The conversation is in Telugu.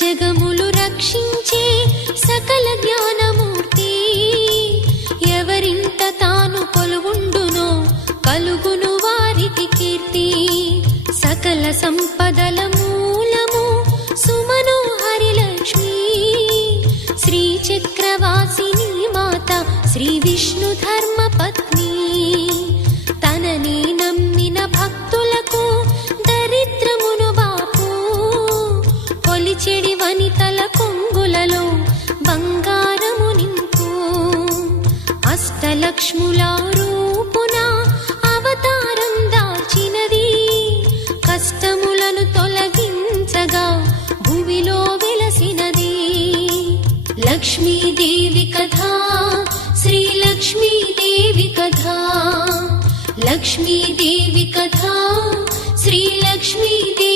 జగములు రక్షించే సకల జ్ఞానమూర్తి. ఎవరింట తాను కొలువుండునో కలుగును వారికి కీర్తి. సకల సంపదల మూలము సుమనోహరి లక్ష్మి. శ్రీ చక్రవాసిని మాత శ్రీ విష్ణు ధర్మ పత్ని. తనని నమ్మిన భక్తులకు దరిద్రమును బాపు. కొలిచెడి వనితల కొంగులలో బంగారము నింపు. అష్టలక్ష్ముల రూపున అవతారం దాల్చినది. కష్టములను తొలగించగా భూమిలో వెలసినది. లక్ష్మీదేవి కథ శ్రీ లక్ష్మీదేవి కథ. లక్ష్మీదేవి కథ శ్రీ లక్ష్మీదేవి